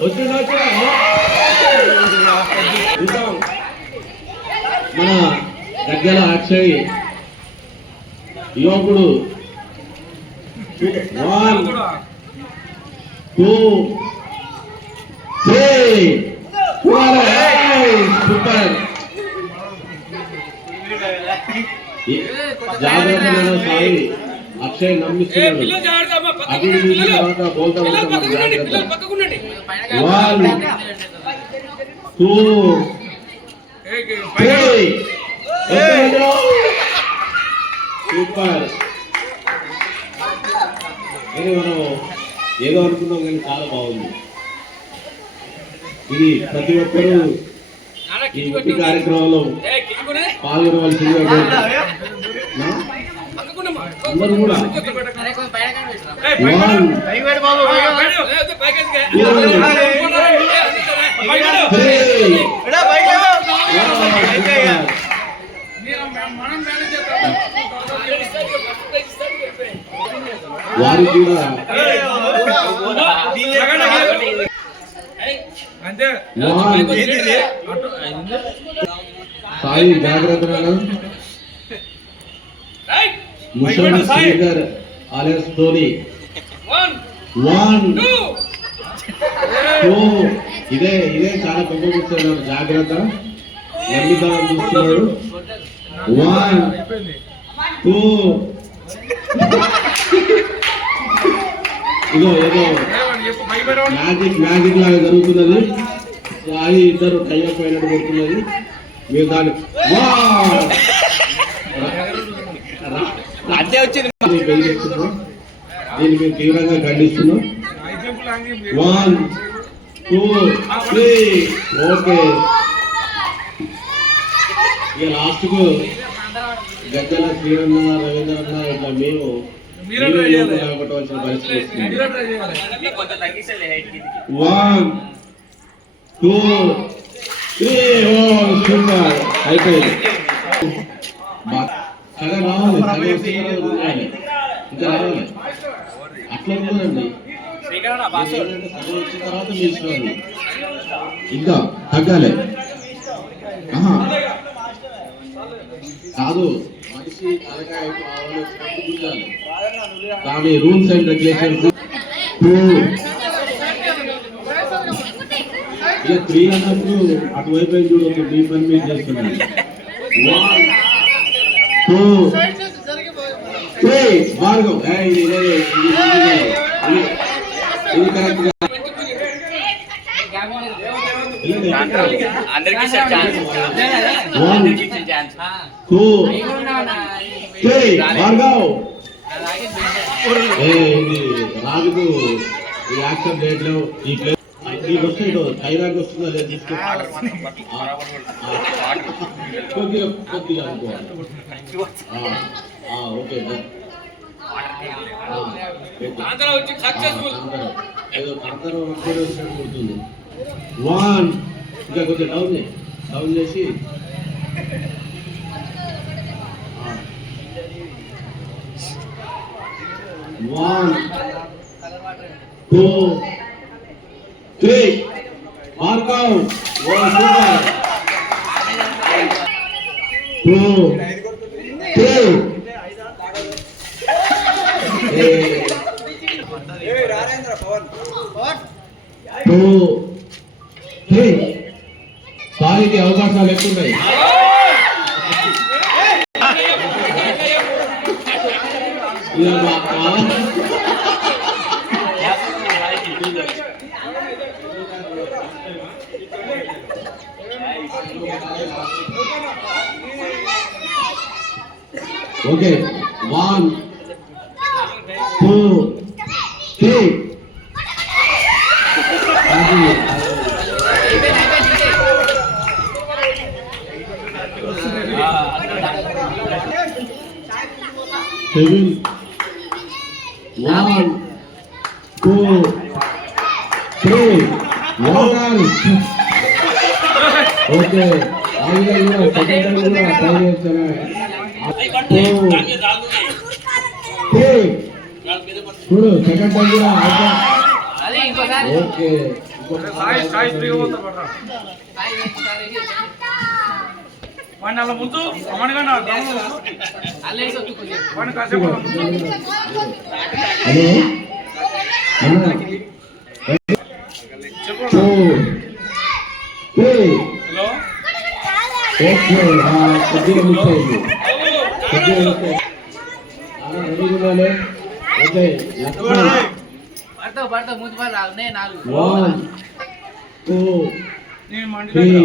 వచ్చిందా మన దగ్గర అక్షయ్ యువకుడు వన్ టూ త్రీ సూపర్ జాగ్రత్తగా సాయి అక్షయ్ నమ్మిస్తున్నాడు చూసిన తర్వాత బోల్తా టూ సూపర్. ఇది మనం ఏదో అనుకున్నాం కానీ చాలా బాగుంది. ఇది ప్రతి ఒక్కరూ ఈ కార్యక్రమంలో పాల్గొనవలసిందిగా కోరుతున్నాం. అందరూ కూడా వారికి కూడా సాయి జాగ్రత్త ముషాన్ శ్రీధర్ ఆలయస్ ధోని వన్ టూ. ఇదే ఇదే చాలా గొప్ప కూర్చున్నాడు జాగ్రత్త? నమ్మిద్దామని చూస్తున్నాడు. వన్. టూ. ఇదో ఏదో. మ్యాజిక్ మ్యాజిక్ లాగా జరుగుతున్నది. సాయి ఇద్దరు టైప్ అయినట్టు కొడుతున్నది మీరు దాన్ని వావ్! అంతే వచ్చింది. దీన్ని మేము తీవ్రంగా ఖండిస్తున్నాం. వన్ టూ త్రీ ఓకే ఇక లాస్ట్కు గద్దెల శ్రీరన్న రవీంద్ర అన్న ఇట్లా మేము. కొట్టవలసిన పరిస్థితి వన్ టూ త్రీ ఓ సూపర్ అయిపోయింది. సగం రావాలి. ఇంకా రావాలి. అట్లా తగ్గాలి. కాదు మనిషి. దాని రూల్స్ అండ్ రెగ్యులేషన్స్ టూ ఇక త్రీ అన్నప్పుడు అటువైపు చూడొచ్చు మీ పని మీరు చేస్తున్నాను టూ త్రీ మార్గం. ఇది కరెక్ట్? అందరికి టూ త్రీ మార్గం. ఈ యాక్షన్ రేట్లు ఈ ప్లేస్ నీకు వస్తే ఇటు హైరాక్ వస్తుందా లేదా తీసుకో ఆ, ఆ. కొద్దిగా కొద్దిగా అనుకోవాలి ఆ, ఆ, ఓకే డన్. ఆ, ఓకే. ఆంధ్ర వచ్చి సక్సెస్ఫుల్ అందరూ. ఏదో అందరూ ఒకే రోజు సెట్ కొడుతుంది వన్ ఇంకా కొంచెం డౌన్ చేయి డౌన్ చేసి టూ త్రీ సారికి అవకాశాలు ఎక్కువ ఉన్నాయి ఇక మా- మా- okay one two three seven one two three one okay second time కూడా చూడు సెకండ్ టైం కూడా ఓకే. వాడిని అలా ముందు అమ్మనిగా నా గమనం వాడిని కాసేపు చెప్పు హలో ఓకే ఓకే పడతావు పడతావు ముందు పడ నాలుగు. త్రీ దగ్గర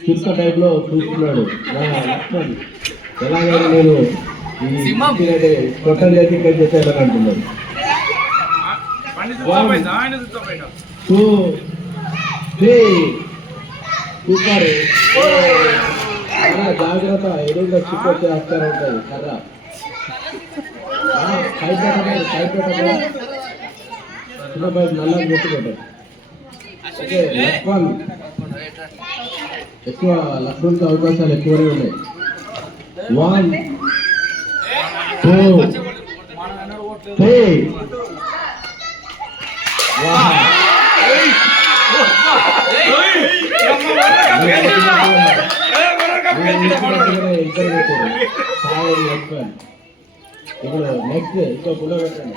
చుక్క టైప్లో చూస్తున్నాడు ఎలాగైనా నేను. టోటల్ చేసి ఇక్కడ చేసేయాలని చూస్తాపోయిందా టూ త్రీ సూపర్ జాగ్రత్త. ఎదురుగా చిక్కు వచ్చే ఆస్కారం ఉంటుంది కదా. కైపెట్టమే కైపెట్టమే చిన్న పైపు నల్లగా పెట్టుకోండి ఓకే లక్ష్మణ్ ఎక్కువ లక్ష్మణ్కి అవకాశాలు ఎక్కువనే ఉన్నాయి వన్ టూ త్రీ వాహ్ ఇప్పుడు నెక్స్ట్ ఇంకో గుడ్డ పెట్టండి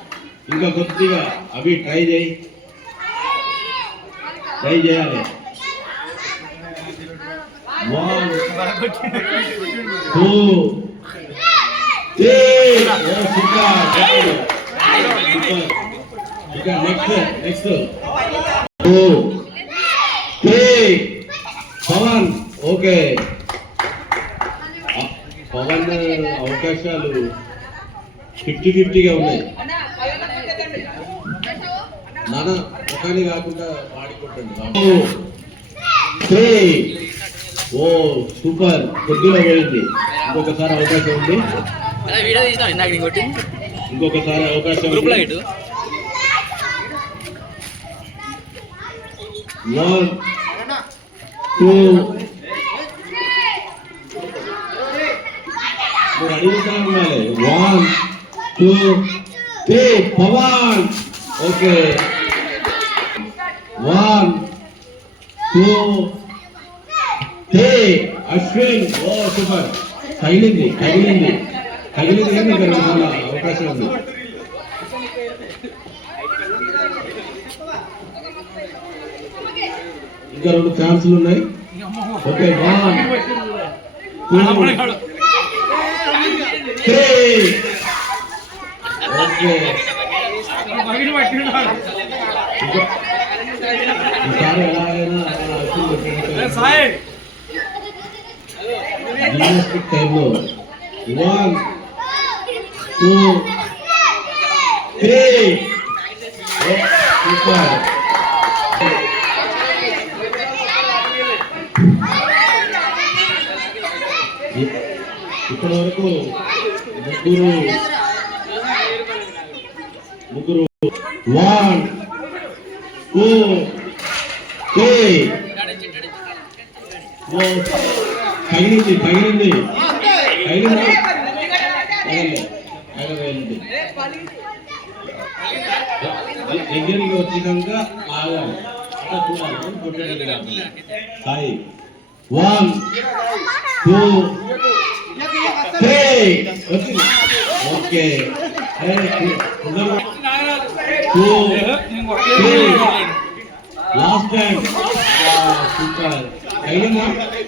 ఇంకా కొద్దిగా అవి ట్రై చేయి. ట్రై చేయాలి. Next next Pavan okay Pavan అవకాశాలు ఫిఫ్టీ ఫిఫ్టీగా ఉన్నాయి. నాన్న ఒకని కాకుండా పాడికొట్టండి టూ త్రీ ఓ సూపర్. కొద్దిగా పోయింది ఇంకొకసారి అవకాశం ఉంది. ఇంకొకసారి అవకాశం two. మీరు అడుగుతా ఉండాలి one two three Pavan okay one two three Ashwin ఓ సూపర్. తగిలింది తగిలింది. తగిలింది కానీ ఇంకా రెండు సార్లు అవకాశం ఉంది. ఇంకా రెండు ఛాన్సులు ఉన్నాయి. Okay one. Two three okay పగిలి పట్టిండాలి. ఇంకా- ఈసారి ఎలాగైనా అశ్విన్ ఏ చెప్పినట్టు సాయి జిమ్నాస్టిక్ టైంలో వన్ టూ త్రీ సూపర్ ఇప్పటి వరకు ముగ్గురు ముగ్గురు వన్ టూ త్రీ ఓ, పగిలింది పగిలింది పగిలిందా పగలే పగలేదు దగ్గరికి వచ్చినాక ఆగాలి. సాయి. One two three. వచ్చింది. ఓకే. టూ కొట్టలేదు. Last time. Super. Ele não.